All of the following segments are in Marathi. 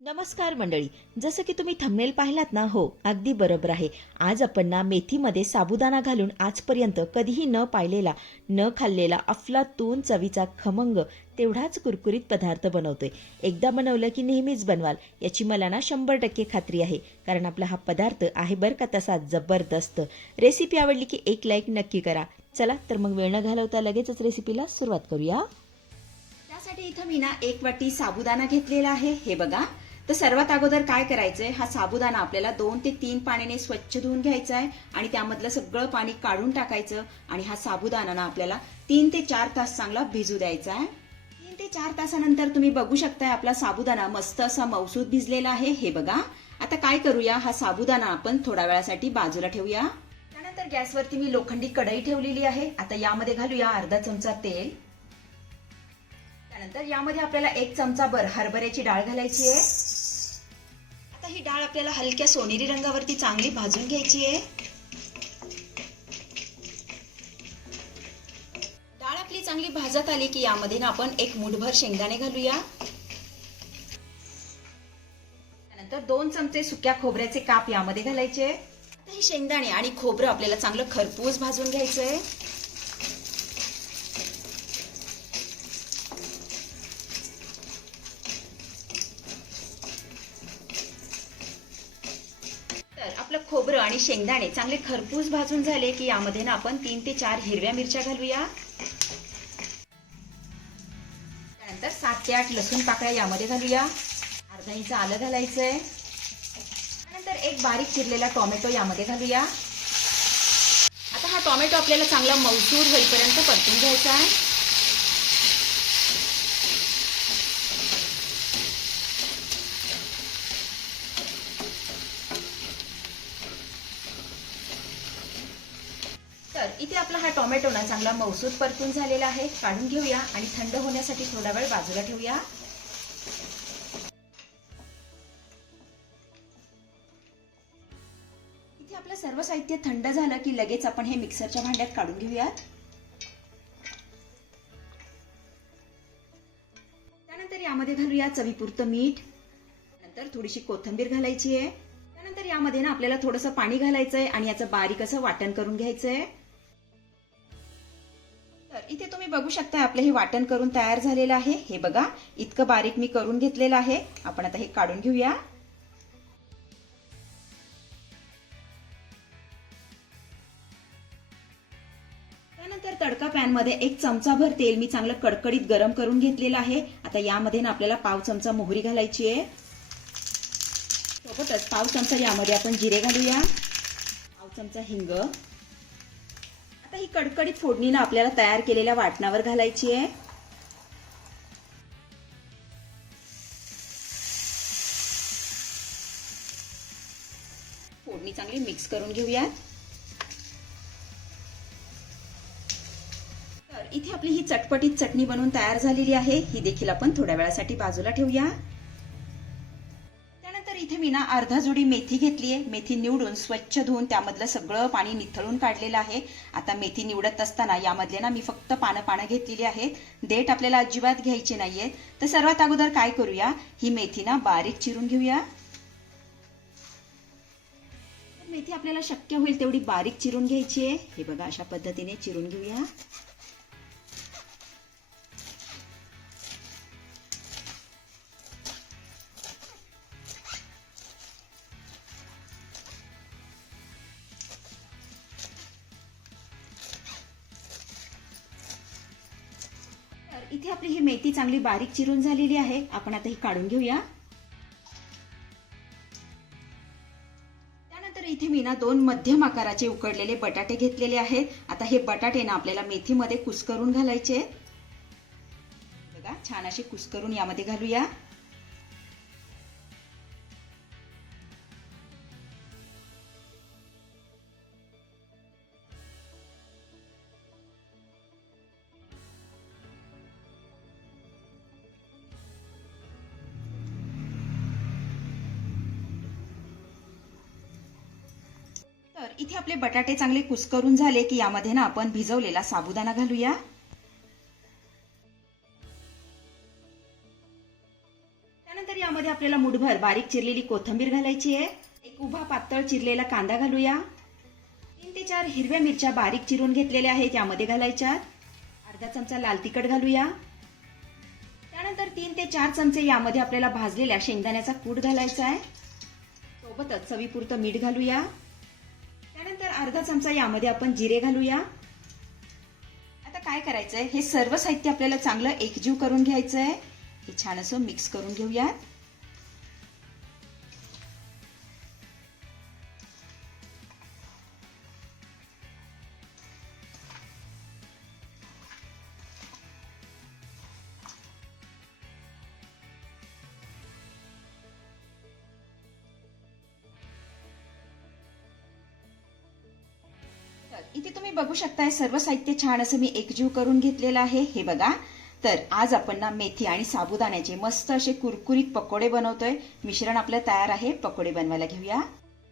नमस्कार मंडळी. जसं की तुम्ही थंबनेल पाहिलात ना, हो अगदी बरोबर आहे. आज आपण ना मेथीमध्ये साबुदाणा घालून आजपर्यंत कधीही न पाहिलेला, न खाल्लेला अफलातून चवीचा खमंग तेवढाच कुरकुरीत पदार्थ बनवतोय. एकदा बनवलं की नेहमीच बनवाल याची मला ना 100% खात्री आहे. कारण आपला हा पदार्थ आहे बरं का तसा जबरदस्त. रेसिपी आवडली की एक लाईक नक्की करा. चला तर मग वेळ न घालवता लगेचच रेसिपीला सुरुवात करूया. त्यासाठी इथं मी ना 1 वाटी साबुदाणा घेतलेला आहे. हे बघा. तर सर्वात अगोदर काय करायचंय, हा साबुदाणा आपल्याला 2 ते 3 पाण्याने स्वच्छ धुवून घ्यायचा आहे आणि त्यामधलं सगळं पाणी काढून टाकायचं आणि हा साबुदाणा ना आपल्याला 3 ते 4 तास चांगला भिजू द्यायचा आहे. 3 ते 4 तासानंतर तुम्ही बघू शकताय आपला साबुदाणा मस्त असा मऊसूत भिजलेला आहे. हे बघा. आता काय करूया, हा साबुदाणा आपण थोड्या वेळासाठी बाजूला ठेवूया. त्यानंतर गॅसवरती मी लोखंडी कढई ठेवलेली आहे. आता यामध्ये घालूया अर्धा चमचा तेल. त्यानंतर यामध्ये आपल्याला 1 चमचा हरभऱ्याची डाळ घालायची आहे. आता ही डाळ आपल्याला हलक्या सोनेरी रंगावरती चांगली भाजून घ्यायची आहे. डाळ आपली चांगली भाजत आली की यामध्ये ना आपण 1 मूठभर शेंगदाणे घालूया. त्यानंतर 2 चमचे सुक्या खोबऱ्याचे काप यामध्ये घालायचे. आता ही शेंगदाणे आणि खोबरं आपल्याला चांगलं खरपूस भाजून घ्यायचंय. आपलं खोबरं आणि शेंगदाणे चांगले खरपूस भाजून झाले की यामध्ये ना आपण 3 ते 4 हिरव्या मिरच्या घालूया. त्यानंतर 7 ते 8 लसूण पाकळ्या यामध्ये घालूया. अर्धा इंच आलं घालायचंय. त्यानंतर 1 बारीक चिरलेला टोमॅटो यामध्ये घालूया. आता हा टोमॅटो आपल्याला चांगला मऊसूर होईपर्यंत परतून घ्यायचा आहे. तर इथे आपला हा टोमॅटो ना चांगला मऊसूत परतून झालेला आहे. काढून घेऊया आणि थंड होण्यासाठी थोडा वेळ बाजूला ठेवूया. इथे आपलं सर्व साहित्य थंड झालं की लगेच आपण हे मिक्सरच्या भांड्यात काढून घेऊयात. त्यानंतर यामध्ये घालूया चवीपुरतं मीठ. नंतर थोडीशी कोथिंबीर घालायची आहे. त्यानंतर यामध्ये ना आपल्याला थोडंसं पाणी घालायचंय आणि याचं बारीक असं वाटण करून घ्यायचंय. तर इथे तुम्ही बघू शकता आपलं हे वाटण करून तयार झालेलं आहे. हे बघा, इतकं बारीक मी करून घेतलेलं आहे. आपण आता हे काढून घेऊया. त्यानंतर तडका पॅन मध्ये 1 चमचाभर तेल मी चांगलं कडकडीत गरम करून घेतलेलं आहे. आता यामध्ये ना आपल्याला पाव चमचा मोहरी घालायची आहे. सोबतच पाव चमचा यामध्ये आपण जिरे घालूया. पाव चमचा हिंग. आता ही कडकडीत फोडणी ना आपल्याला तयार केलेल्या वाटणावर घालायची आहे. फोडणी चांगली मिक्स करून घेऊयात. तर इथे आपली ही चटपटीत चटणी बनवून तयार झालेली आहे. ही देखील आपण थोड्या वेळासाठी बाजूला ठेवूया. इथे मी ना अर्धा जुडी मेथी घेतली आहे. मेथी निवडून स्वच्छ धुवून त्यामधलं सगळं पाणी निथळून काढलेलं आहे. आता मेथी निवडत असताना यामधले ना मी फक्त पानं घेतलेली आहेत. देठ आपल्याला अजिबात घ्यायचे नाहीयेत. तर सर्वात अगोदर काय करूया, ही मेथी ना बारीक चिरून घेऊया. मेथी आपल्याला शक्य होईल तेवढी बारीक चिरून घ्यायची आहे. हे बघा, अशा पद्धतीने चिरून घेऊया. इथे आपली ही मेथी चांगली बारीक चिरून झालेली आहे. आपण आता ही काढून घेऊया. त्यानंतर इथे मी ना 2 मध्यम आकाराचे उकडलेले बटाटे घेतलेले आहेत. आता हे बटाटे ना आपल्याला मेथीमध्ये कुस्करून घालायचे. बघा, छान असे कुस्करून यामध्ये घालूया. तर इथे आपले बटाटे चांगले कुस्करून झाले की यामध्ये ना आपण भिजवलेला साबुदाणा घालूया. त्यानंतर यामध्ये आपल्याला मूठभर मूठभर बारीक चिरलेली कोथिंबीर घालायची आहे. एक उभा पातळ चिरलेला कांदा घालूया. 3 ते 4 हिरव्या मिरच्या बारीक चिरून घेतलेल्या आहेत यामध्ये घालायच्या. अर्धा चमचा लाल तिखट घालूया. त्यानंतर 3 ते 4 चमचे यामध्ये आपल्याला भाजलेल्या शेंगदाण्याचा कूट घालायचा आहे. सोबतच चवीपुरतं मीठ घालूया. त्यानंतर अर्धा चमचा यामध्ये आपण जिरे घालूया. आता काय करायचंय, हे सर्व साहित्य आपल्याला चांगलं एकजीव करून घ्यायचंय. हे छान असं मिक्स करून घेऊया. इथे तुम्ही बघू शकताय सर्व साहित्य छान असं मी एकजीव करून घेतलेलं आहे. हे बघा, तर आज आपण ना मेथी आणि साबुदाण्याचे मस्त असे कुरकुरीत पकोडे बनवतोय. मिश्रण आपलं तयार आहे. पकोडे बनवायला घेऊया.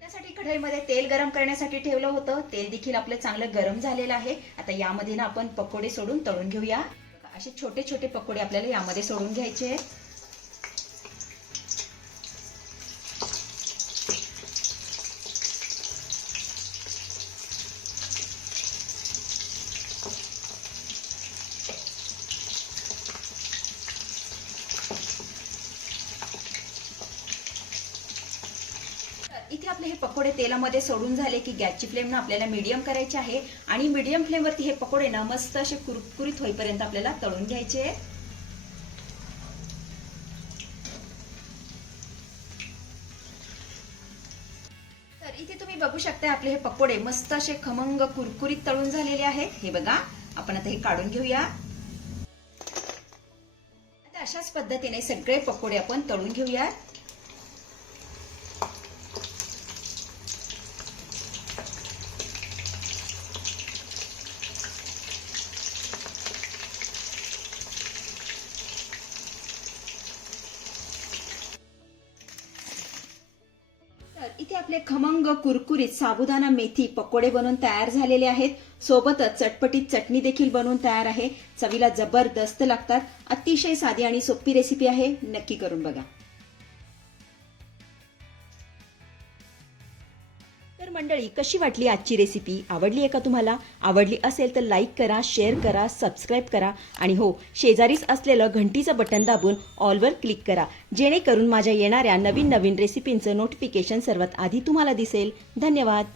त्यासाठी कढईमध्ये तेल गरम करण्यासाठी ठेवलं होतं. तेल देखील आपलं चांगलं गरम झालेलं आहे. आता यामध्ये ना आपण पकोडे सोडून तळून घेऊया. असे छोटे छोटे पकोडे आपल्याला यामध्ये सोडून घ्यायचे आहेत. इथे आपले हे पकोडे तेलामध्ये सोडून झाले की गॅसची फ्लेम ना आपल्याला मीडियम करायची आहे आणि मीडियम फ्लेमवरती हे पकोडे ना मस्त असे कुरकुरीत होईपर्यंत आपल्याला तळून घ्यायचे. तर इथे तुम्ही बघू शकता आपले हे पकोडे मस्त असे खमंग कुरकुरीत तळून झालेले आहेत. हे बघा, आपण आता हे काढून घेऊया. आता अशाच पद्धतीने सगळे पकोडे आपण तळून घेऊया. तर इथे आपले खमंग कुरकुरीत साबुदाणा मेथी पकोडे बनवून तयार झालेले आहेत. सोबतच चटपटीत चटणी देखील बनवून तयार आहे. चवीला जबरदस्त लागतात. अतिशय साधी आणि सोपी रेसिपी आहे. नक्की करून बघा. तर मंडळी, कशी वाटली आजची रेसिपी? आवडली आहे का तुम्हाला? आवडली असेल तर लाईक करा, शेअर करा, सबस्क्राईब करा आणि हो, शेजारीच असलेलं घंटीचं बटन दाबून ऑलवर क्लिक करा, जेणेकरून माझ्या येणाऱ्या नवीन नवीन रेसिपींचं नोटिफिकेशन सर्वात आधी तुम्हाला दिसेल. धन्यवाद.